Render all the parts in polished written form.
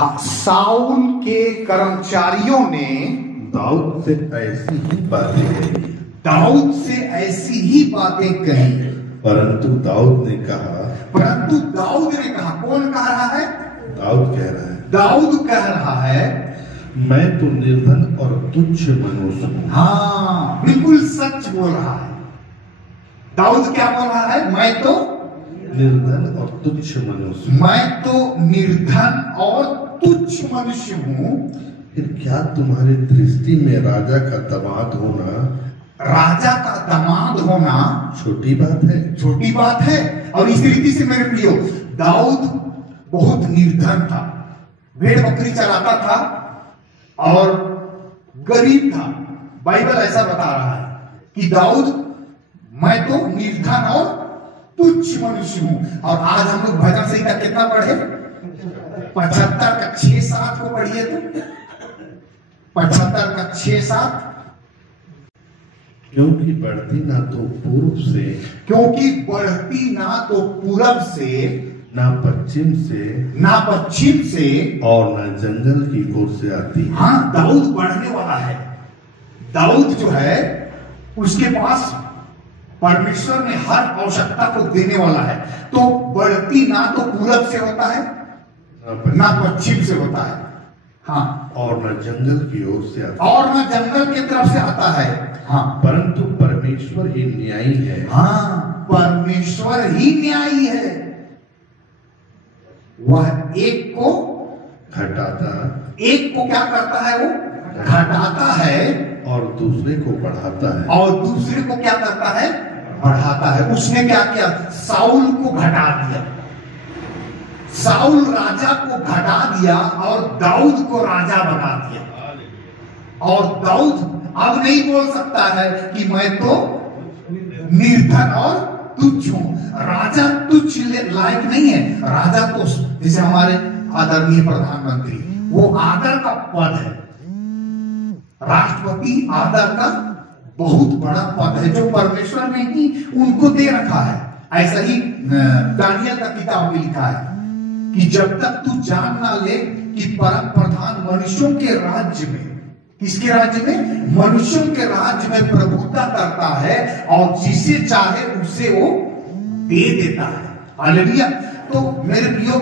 हाँ, साउल के कर्मचारियों ने दाऊद से ऐसी ही बातें कही, दाऊद से ऐसी ही बातें कही, परंतु दाऊद ने कहा, कौन कह रहा है? दाऊद कह रहा है, दाऊद कह रहा है, मैं तो निर्धन और तुच्छ मनुष्य हूँ। हाँ, बिल्कुल सच बोल रहा है। दाऊद क्या बोल रहा है? मैं तो निर्धन और तुच्छ मनुष्य, मैं तो निर्धन और तुच्छ मनुष्य हूँ। फिर क्या तुम्हारी दृष्टि में राजा का दामाद होना छोटी बात है? छोटी बात है। और इस रीति से मेरे प्रियो, दाऊद बहुत निर्धन था, भेड़ बकरी चराता था और गरीब था। बाइबल ऐसा बता रहा है कि दाऊद, मैं तो निर्धन और तुच्छ मनुष्य हूं। और आज हम लोग भजन संहिता कितना पढ़े? 75 का 6-7 को पढ़िए तो 75 का 6-7। क्योंकि बढ़ती ना तो पूर्व से, ना पश्चिम से और ना जंगल की ओर से आती है। हाँ, दाऊद बढ़ने वाला है। दाऊद जो है, उसके पास परमेश्वर ने हर आवश्यकता को देने वाला है। तो बढ़ती ना तो पूरब से होता है, ना पश्चिम से होता है। हाँ, और न जंगल की ओर से आता, और न जंगल की तरफ से आता है। हाँ, परंतु परमेश्वर ही न्यायी है। हाँ, परमेश्वर ही न्यायी है। वह एक को क्या करता है? वो घटाता है और दूसरे को बढ़ाता है। और दूसरे को क्या करता है? बढ़ाता है। उसने क्या किया? साउल को घटा दिया, साउल राजा को घटा दिया और दाऊद को राजा बना दिया। और दाऊद अब नहीं बोल सकता है कि मैं तो निर्धन और तुच्छ हूं। राजा तुच्छ लायक नहीं है। राजा तो जैसे हमारे आदरणीय प्रधानमंत्री, वो आदर का पद है। राष्ट्रपति आदर का बहुत बड़ा पद है जो परमेश्वर ने ही उनको दे रखा है। ऐसा ही दानियल का किताब में लिखा है कि जब तक तू जान ना ले कि परम प्रधान मनुष्यों के राज्य में, किसके राज्य में? मनुष्यों के राज्य में प्रभुता करता है और जिसे चाहे उसे वो दे देता है। हालेलुया। तो मेरे प्रियो,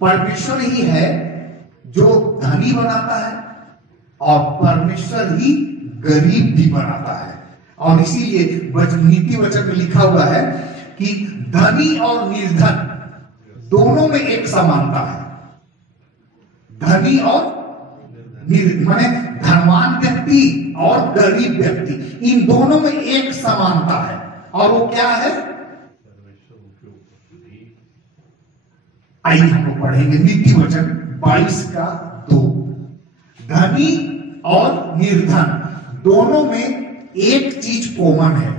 परमेश्वर ही है जो धनी बनाता है और परमेश्वर ही गरीब भी बनाता है। और इसीलिए नीति वचन में लिखा हुआ है कि धनी और निर्धन दोनों में एक समानता है। धनी और माने धनवान व्यक्ति और गरीब व्यक्ति, इन दोनों में एक समानता है। और वो क्या है? आइए हम लोग पढ़ेंगे नीति वचन 22 का 2। धनी और निर्धन दोनों में एक चीज कॉमन है,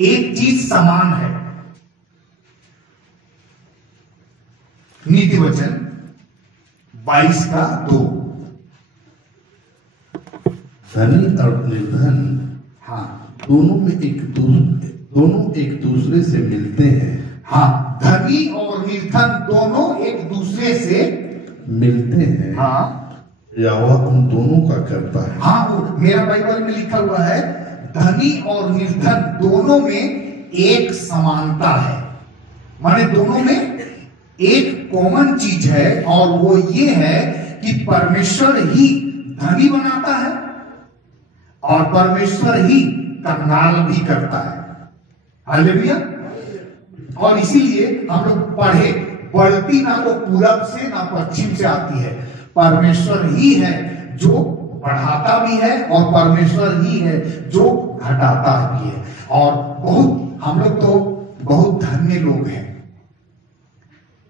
एक चीज समान है। नीति वचन 22 का 2। धनी और निर्धन, हाँ, दोनों एक दूसरे से मिलते हैं। हाँ, धनी और निर्धन दोनों एक दूसरे से मिलते हैं। हाँ, यहोवा उन दोनों का करता है। हाँ, वो मेरा बाइबल में लिखा हुआ है, धनी और निर्धन दोनों में एक समानता है। माने दोनों में एक कॉमन चीज है और वो ये है कि परमेश्वर ही धनी बनाता है और परमेश्वर ही कंगाल भी करता है। हालेलुया। और इसीलिए हम लोग पढ़े, बढ़ती ना तो पूरब से ना पश्चिम से आती है। परमेश्वर ही है जो बढ़ाता भी है और परमेश्वर ही है जो घटाता भी है। और हम लोग तो बहुत धन्य लोग हैं।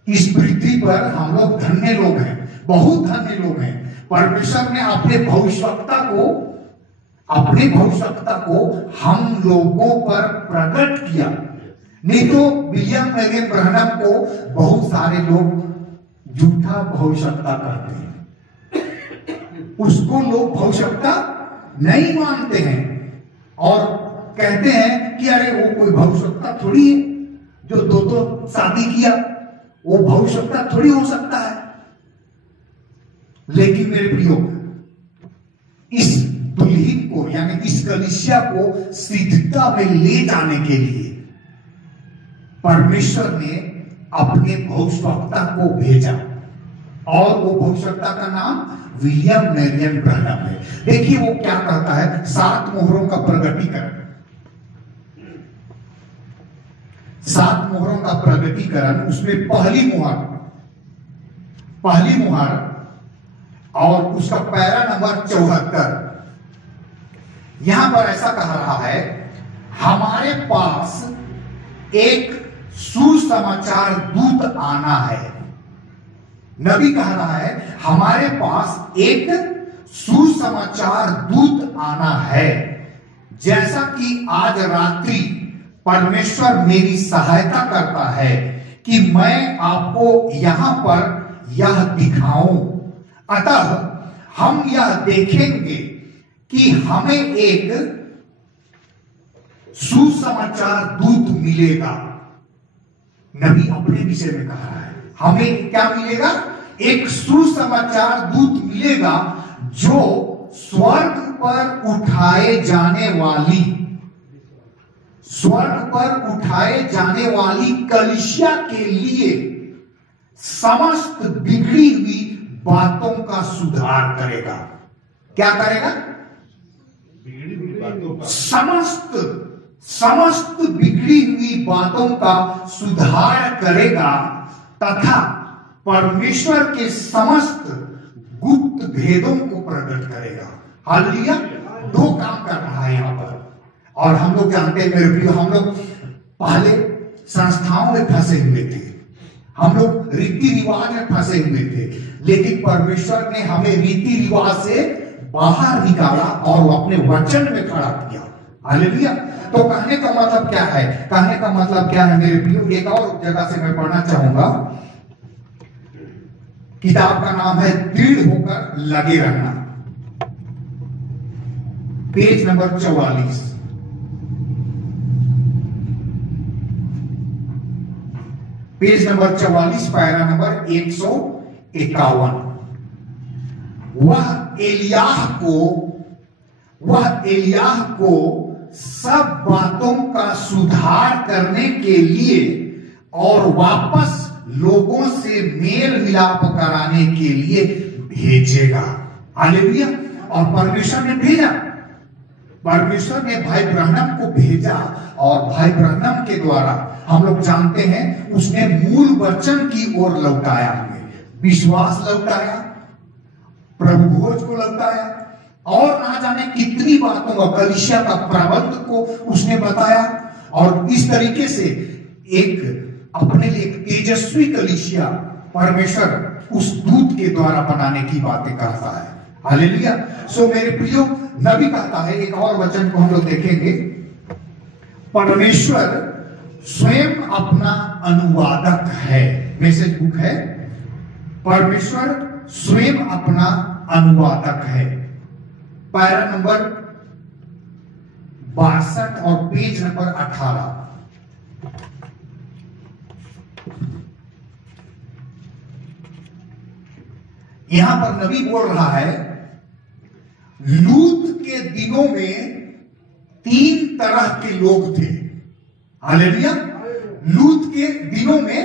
इस पृथ्वी पर हम लोग धन्य लोग हैं, बहुत धन्य लोग हैं। परमेश्वर ने अपने भविष्यवक्ता को हम लोगों पर प्रकट किया। नहीं तो विलियम मैरियन ब्रहणम को बहुत सारे लोग झूठा भविष्यवक्ता कहते हैं, उसको लोग भविष्यवक्ता नहीं मानते हैं और कहते हैं कि अरे वो कोई भविष्यवक्ता थोड़ी है जो दो शादी किया, वो भविष्यवक्ता थोड़ी हो सकता है। लेकिन मेरे प्रियो, इस दुल्हन को यानी इस कलीसिया को सिद्धता में ले जाने के लिए परमेश्वर ने अपने भविष्यवक्ता को भेजा, और वो भविष्यवक्ता का नाम विलियम मैरियन ब्रैनम है। देखिए वो क्या करता है, 7 मोहरों का प्रगटीकरण, 7 मोहरों का प्रगटीकरण, उसमें पहली मुहर और उसका पैरा नंबर 74, यहां पर ऐसा कह रहा है, हमारे पास एक सुसमाचार दूत आना है। नबी कह रहा है हमारे पास एक सुसमाचार दूत आना है, जैसा कि आज रात्रि परमेश्वर मेरी सहायता करता है कि मैं आपको यहां पर यह दिखाऊं। अतः हम यह देखेंगे कि हमें एक सुसमाचार दूत मिलेगा। नबी अपने विषय में कह रहा है, हमें क्या मिलेगा? एक सुसमाचार दूत मिलेगा जो स्वर्ग पर उठाए जाने वाली कलीसिया के लिए समस्त बिगड़ी हुई बातों का सुधार करेगा। क्या करेगा? समस्त बिगड़ी हुई बातों का सुधार करेगा तथा परमेश्वर के समस्त गुप्त भेदों को प्रकट करेगा। हालेलुया! 2 काम कर रहा है यहां पर। और हम लोग जानते हैं मेरे प्रिय, हम लोग पहले संस्थाओं में फंसे हुए थे, हम लोग रीति रिवाज में फंसे हुए थे, लेकिन परमेश्वर ने हमें रीति रिवाज से बाहर निकाला और वो अपने वचन में खड़ा किया। हालेलुया! तो कहने का मतलब क्या है? कहने का मतलब क्या है मेरे प्रियो? एक और जगह से मैं पढ़ना चाहूंगा। किताब का नाम है दृढ़ होकर लगे रहना, page number 44। Page number 44, para number 151। वह एलियाह को सब बातों का सुधार करने के लिए और वापस लोगों से मेल मिलाप कराने के लिए भेजेगा। हालेलुया! और परमेश्वर ने भेजा, परमेश्वर ने भाई ब्रैनम को भेजा, और भाई ब्रैनम के द्वारा हम लोग जानते हैं उसने मूल वचन की ओर लौटाया, हमें विश्वास लौटाया, प्रभु भोज को लौटाया, और ना जाने कितनी बातों का कलीसिया का प्रबंध को उसने बताया। और इस तरीके से एक अपने लिए एक तेजस्वी कलीसिया परमेश्वर उस दूत के द्वारा बनाने की बातें कहता है। हालेलुया! सो मेरे प्रियो, नबी कहता है, एक और वचन को हम लोग देखेंगे, परमेश्वर स्वयं अपना अनुवादक है। मैसेज बुक है, परमेश्वर स्वयं अपना अनुवादक है। पैरा नंबर 62 और पेज नंबर 18। यहां पर नबी बोल रहा है, लूत के दिनों में 3 तरह के लोग थे। हालेलुया! लूत के दिनों में,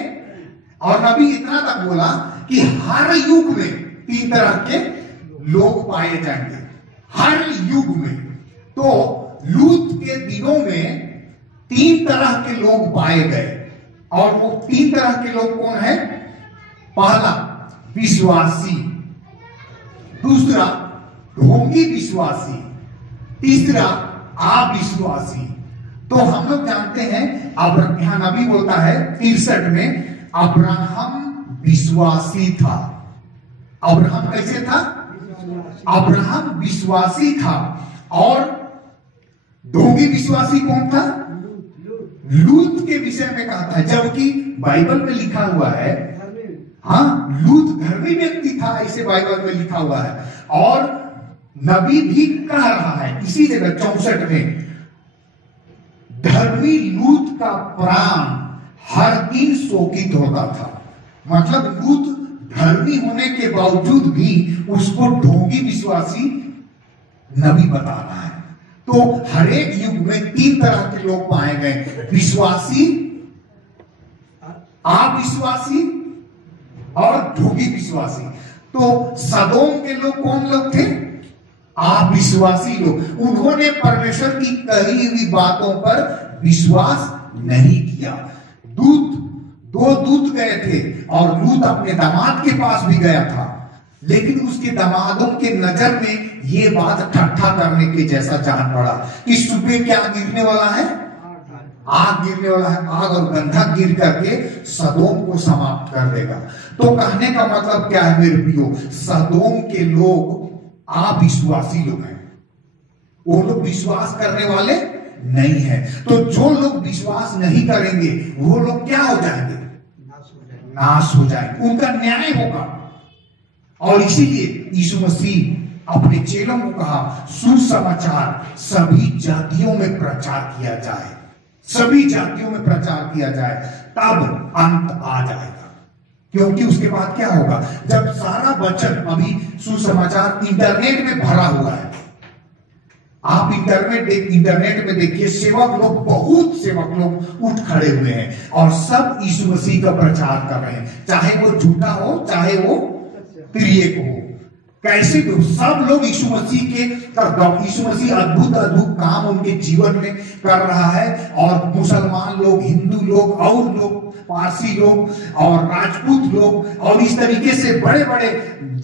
और नबी इतना तक बोला कि हर युग में 3 तरह के लोग पाए जाएंगे, हर युग में। तो लूत के दिनों में 3 तरह के लोग पाए गए, और वो 3 तरह के लोग कौन है? पहला विश्वासी, दूसरा ढोंगी विश्वासी, तीसरा अविश्वासी। तो हम लोग जानते हैं, अब यहां नबी बोलता है 63 में, अब्राहम विश्वासी था। अब्राहम कैसे था? अब्राहम विश्वासी था। और ढोंगी विश्वासी कौन था? लूत के विषय में कहता है, जबकि बाइबल में लिखा हुआ है, हाँ, लूत धर्मी व्यक्ति था, ऐसे बाइबल में लिखा हुआ है। और नबी भी कह रहा है इसी जगह 64 में, धर्मी लूत का प्राण हर दिन शोकित होता था। मतलब लूत धर्मी होने के बावजूद भी उसको ढोंगी विश्वासी नबी बता रहा है। तो हर एक युग में 3 तरह के लोग पाए गए, विश्वासी, अविश्वासी और ढोंगी विश्वासी। तो सदोम के लोग कौन लोग थे? अविश्वासी लोग। उन्होंने परमेश्वर की कही हुई बातों पर विश्वास नहीं किया। 2 दूत गए थे और लूत अपने दामाद के पास भी गया था, लेकिन उसके दामादों के नजर में ये बात ठट्ठा करने के जैसा जान पड़ा कि सुबह क्या गिरने वाला है? आग गिरने वाला है। आग और गंधक गिर करके सदोम को समाप्त कर देगा। तो कहने का मतलब क्या है मेरे प्रियो? सदोम के लोग अविश्वासी लोग हैं, वो लोग विश्वास करने वाले नहीं है। तो जो लोग विश्वास नहीं करेंगे वो लोग क्या हो जाएंगे? नाश हो जाएंगे, उनका न्याय होगा। और इसीलिए यीशु मसीह अपने चेलों को कहा, सुसमाचार सभी जातियों में प्रचार किया जाए, सभी जातियों में प्रचार किया जाए, तब अंत आ जाएगा। क्योंकि उसके बाद क्या होगा? जब सारा वचन, अभी सुसमाचार इंटरनेट में भरा हुआ है, आप इंटरनेट में देखिए, सेवक लोग, बहुत सेवक लोग उठ खड़े हुए हैं और सब यीशु मसीह का प्रचार कर रहे हैं, चाहे वो झूठा हो चाहे वो त्रिएक हो। कैसे भी सब लोग यीशु मसीह के, यीशु मसीह अद्भुत अद्भुत काम उनके जीवन में कर रहा है। और मुसलमान लोग, हिंदू लोग, और लोग, पारसी लोग और राजपूत लोग और इस तरीके से बड़े बड़े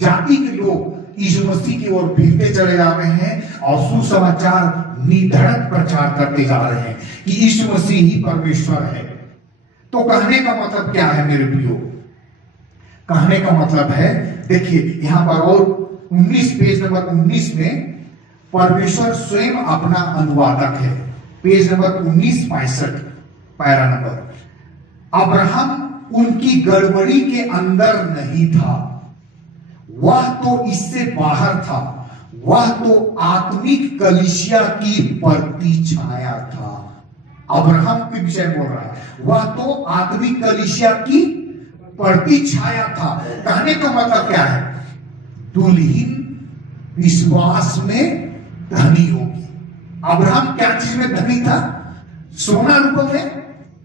जाति के लोग यीशु मसीह की ओर भिड़ते चले जा रहे हैं और सुसमाचार निधड़क प्रचार करते जा रहे हैं कि यीशु मसीह ही परमेश्वर है। तो कहने का मतलब क्या है मेरे प्रियो? कहने का मतलब है, देखिए यहां पर और 19 पेज नंबर 19 में परमेश्वर स्वयं अपना अनुवादक है। Page number 1965 para number. Abraham उनकी गड़बड़ी के अंदर नहीं था, वह तो इससे बाहर था, वह तो आत्मिक कलीसिया की प्रतिछाया था। अब्राहम के विषय बोल रहा है, वह तो आत्मिक कलीसिया की प्रतिछाया था। कहने का मतलब क्या है? दुल्हन विश्वास में धनी होगी। अब्राहम क्या चीज में धनी था? सोना रूपों में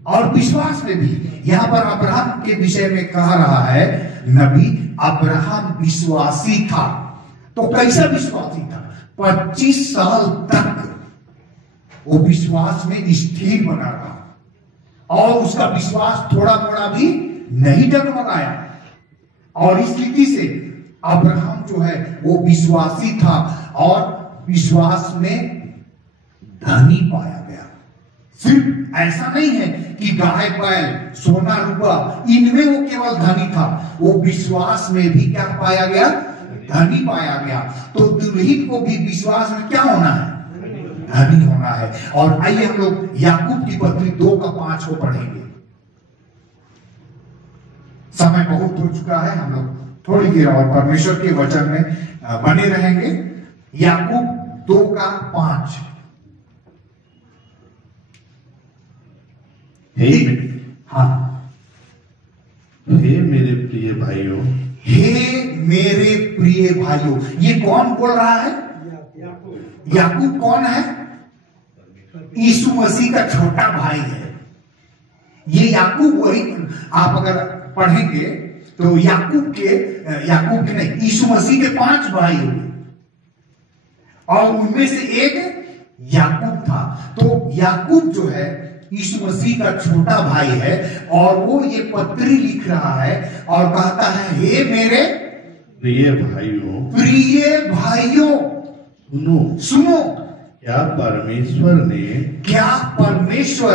और विश्वास में भी। यहां पर अब्राहम के विषय में कहा रहा है नबी, अब्राहम विश्वासी था। तो कैसा विश्वासी था? 25 साल तक वो विश्वास में स्थिर बना रहा और उसका विश्वास थोड़ा मोड़ा भी नहीं डगमगाया। और इस रीति से अब्राहम जो है वो विश्वासी था और विश्वास में धनी पाया गया। सिर्फ ऐसा नहीं है कि गाय बैल सोना रुपया इनमें वो केवल धनी था, वो विश्वास में भी क्या पाया गया? धनी पाया गया। तो दुल्हन को भी विश्वास में क्या होना है? धनी होना है। और आइए हम लोग याकूब की पत्री 2:5 को पढ़ेंगे। समय बहुत हो चुका है, हम लोग थोड़ी देर और परमेश्वर के वचन में बने रहेंगे। याकूब 2:5। हे मेरे प्रिय भाइयों, हे मेरे प्रिय भाइयों। ये कौन बोल रहा है? याकूब कौन है? यीशु मसीह का छोटा भाई है। ये याकूब वही, आप अगर पढ़ेंगे तो याकूब के नहीं, यीशु मसीह के 5 भाई हुए और उनमें से एक याकूब था। तो याकूब जो है यीशु मसीह का छोटा भाई है और वो ये पत्री लिख रहा है और कहता है, हे मेरे प्रिय भाइयों, प्रिय भाइयों, सुनो क्या परमेश्वर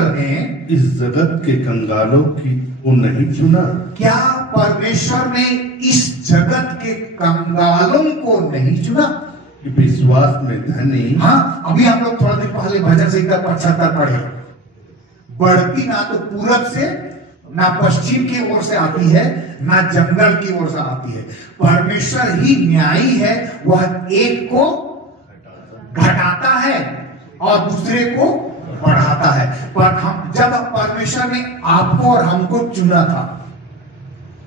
ने इस जगत के कंगालों को नहीं चुना? क्या परमेश्वर ने इस जगत के कंगालों को नहीं चुना? कि विश्वास में धनी। हाँ, अभी हम लोग थोड़ा देर पहले भजन संहिता 75 पढ़े। बढ़ती ना तो पूरब से ना पश्चिम की ओर से आती है, ना जंगल की ओर से आती है। परमेश्वर ही न्यायी है, वह एक को घटाता है और दूसरे को बढ़ाता है। पर हम जब परमेश्वर ने आपको और हमको चुना था,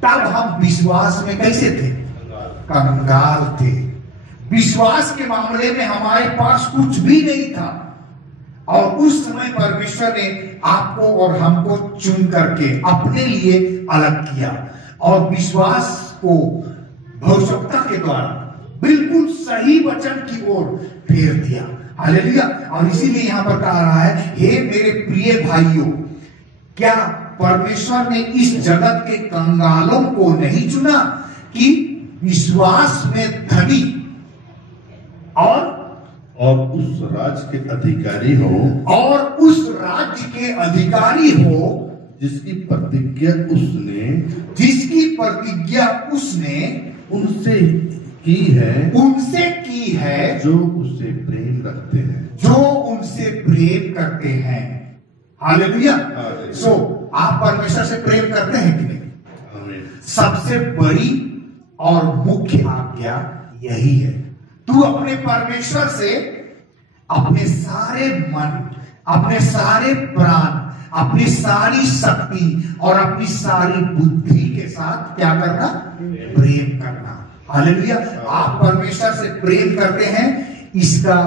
तब हम विश्वास में कैसे थे? कंगाल थे। विश्वास के मामले में हमारे पास कुछ भी नहीं था, और उस समय परमेश्वर ने आपको और हमको चुन करके अपने लिए अलग किया और विश्वास को भविष्यवक्ता के द्वारा बिल्कुल सही वचन की ओर फेर दिया। हालेलुया। और इसीलिए यहां पर कहा रहा है, हे मेरे प्रिय भाइयों, क्या परमेश्वर ने इस जगत के कंगालों को नहीं चुना कि विश्वास में धनी और उस राज्य के अधिकारी हो, और उस राज्य के अधिकारी हो जिसकी प्रतिज्ञा उसने उनसे की है जो उससे प्रेम रखते हैं, जो उनसे प्रेम करते हैं। हालेलुया। सो आप परमेश्वर से प्रेम करते हैं कि नहीं? आमीन। सबसे बड़ी और मुख्य आज्ञा यही है, तू अपने परमेश्वर से अपने सारे मन, अपने सारे प्राण, अपनी सारी शक्ति और अपनी सारी बुद्धि के साथ क्या करना? प्रेम करना। हालेलुया। आप परमेश्वर से प्रेम करते हैं, इसका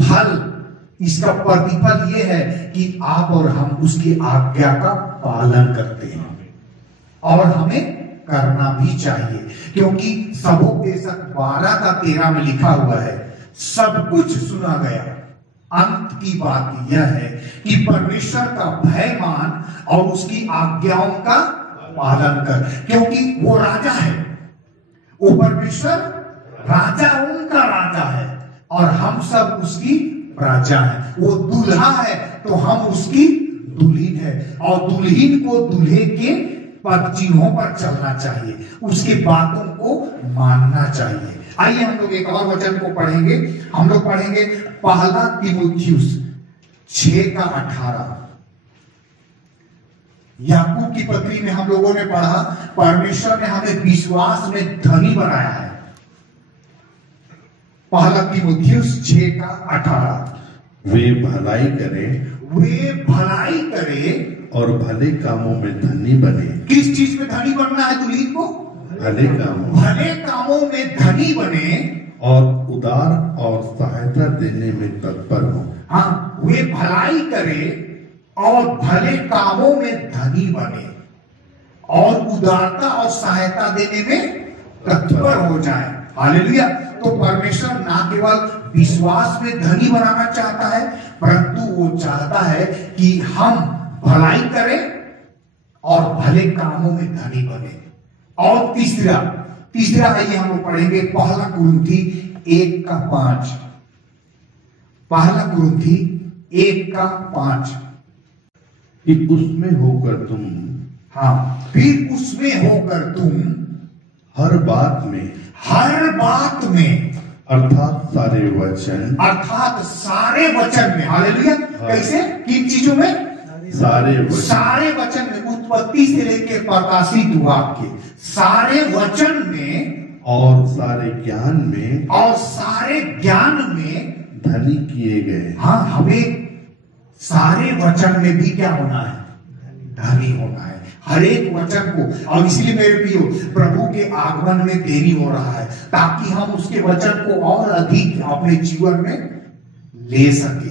फल, इसका प्रतिफल यह है कि आप और हम उसकी आज्ञा का पालन करते हैं, और हमें करना भी चाहिए, क्योंकि सबोपदेशक 12:13 में लिखा हुआ है, सब कुछ सुना गया, अंत की बात यह है कि परमेश्वर का भय मान और उसकी आज्ञाओं का पालन कर, क्योंकि वो राजा है, वो परमेश्वर राजा, उनका राजा है और हम सब उसकी प्रजा है। वो दूल्हा है तो हम उसकी दुल्हन है, और दुल्हन को दूल्हे के पद चिन्हों पर चलना चाहिए, उसके बातों को मानना चाहिए। आइए हम लोग एक और वचन को पढ़ेंगे। हम लोग पढ़ेंगे पहला तीमुथियुस 6:18। याकूब की पत्री में हम लोगों ने पढ़ा, परमेश्वर ने हमें विश्वास में धनी बनाया है। पहला तीमुथियुस 6:18, वे भलाई करे और भले कामों में धनी बने। किस चीज में धनी बनना है दुल्हन को? भले कामों में धनी बने और उदार और सहायता देने में तत्पर हो। हाँ, वे भलाई करे और भले कामों में धनी बने और उदारता और सहायता देने में तत्पर हो जाए। हालेलुया। तो परमेश्वर ना केवल विश्वास में धनी बनाना चाहता है, परंतु वो चाहता है कि हम भलाई करें और भले कामों में धनी बने। और तीसरा आइए हम लोग पढ़ेंगे पहला कुरिन्थी 1:5। पहला कुरिन्थी 1:5, कि उसमें होकर तुम, हाँ, फिर उसमें होकर तुम हर बात में अर्थात सारे वचन में, हालेलुया। कैसे? किन चीजों में? सारे वचन में, उत्पत्ति से लेकर प्रकाशित वाक्य, सारे वचन में और सारे ज्ञान में धनी किए गए। हाँ, हमें सारे वचन में भी क्या होना है? धनी होना है, हर एक वचन को। और इसलिए मेरे प्रियो, प्रभु के आगमन में देरी हो रहा है ताकि हम उसके वचन को और अधिक अपने जीवन में ले सके।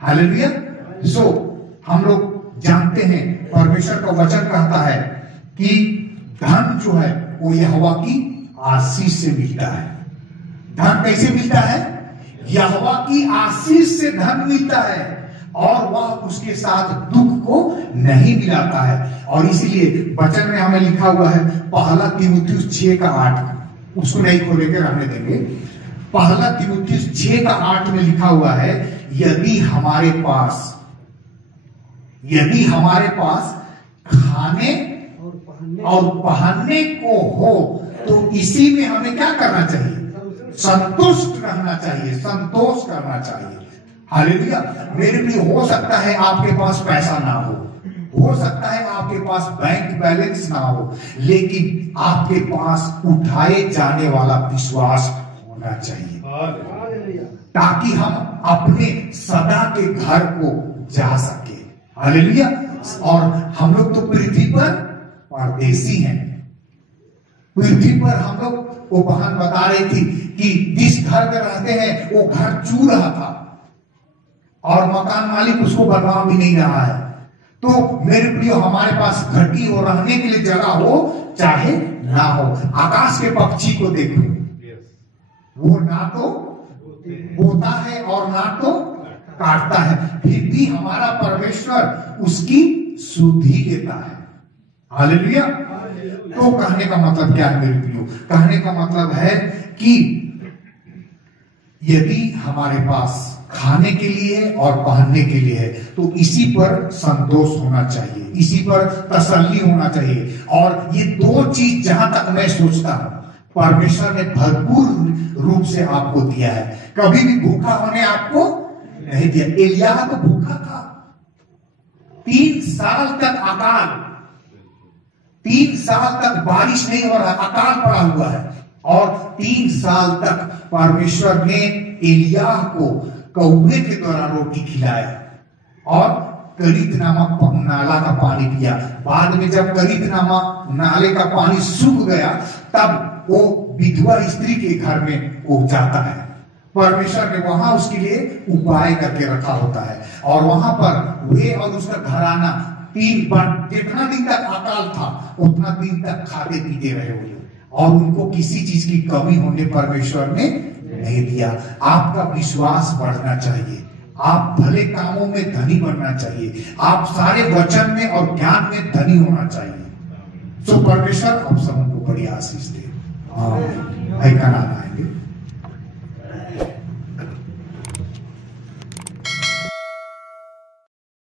हालेलुया। सो हम लोग जानते हैं परमेश्वर का वचन कहता है कि धन जो है वो यहोवा की आशीष से मिलता है। धन कैसे मिलता है? यहोवा की आशीष से धन मिलता है, और वह उसके साथ दुख को नहीं मिलाता है। और इसीलिए वचन में हमें लिखा हुआ है पहला तीमुथियुस 6:8, उसको नहीं खोलेंगे, रहने देंगे। पहला तीमुथियुस 6:8 में लिखा हुआ है, यदि हमारे पास खाने और पहनने को हो तो इसी में हमें क्या करना चाहिए? संतुष्ट रहना चाहिए, संतोष करना चाहिए। हालेलुया। मेरे लिए हो सकता है आपके पास पैसा ना हो सकता है आपके पास बैंक बैलेंस ना हो, लेकिन आपके पास उठाए जाने वाला विश्वास होना चाहिए, ताकि हम अपने सदा के घर को जा सके। हालेलुया। और हम लोग तो पृथ्वी पर परदेसी हैं। पृथ्वी पर हम लोग, वो बहन बता रही थी कि जिस घर में रहते हैं वो घर चू रहा था और मकान मालिक उसको बनवा भी नहीं रहा है। तो मेरे प्रियो, हमारे पास घटी हो, रहने के लिए जगह हो चाहे ना हो। आकाश के पक्षी को देखो, वो ना तो बोता है और ना तो काटता है, फिर भी हमारा परमेश्वर उसकी सुधि लेता है। हालेलुया। तो कहने का मतलब क्या है मेरे प्रियो? कहने का मतलब है कि यदि हमारे पास खाने के लिए और पहनने के लिए है तो इसी पर संतोष होना चाहिए, इसी पर तसल्ली होना चाहिए। और ये दो चीज जहां तक मैं सोचता हूं परमेश्वर ने भरपूर रूप से आपको दिया है। कभी भी भूखा होने आपको नहीं दिया। एलिया तो भूखा था, 3 साल तक अकाल, 3 साल तक बारिश नहीं हो रहा, अकाल पड़ा हुआ है। और 3 साल तक परमेश्वर ने एलिया को कौवे के द्वारा रोटी खिलाया और करीत नामक नाला का पानी पिया। बाद में जब करीत नामक नाले का पानी सूख गया तब वो विधवा स्त्री के घर में वो जाता है। परमेश्वर ने वहां उसके लिए उपाय करके रखा होता है और वहां पर वे और उसका घराना 3 बार, जितना दिन तक अकाल था उतना दिन तक खाते पीते रहे वो लोग और उनको किसी चीज की कमी होने परमेश्वर ने नहीं दिया। आपका विश्वास बढ़ना चाहिए, आप भले कामों में धनी बनना चाहिए, आप सारे वचन में और ज्ञान में धनी होना चाहिए। सो परमेश्वर आप सबको बड़ी आशीष दे। का नाम आएंगे।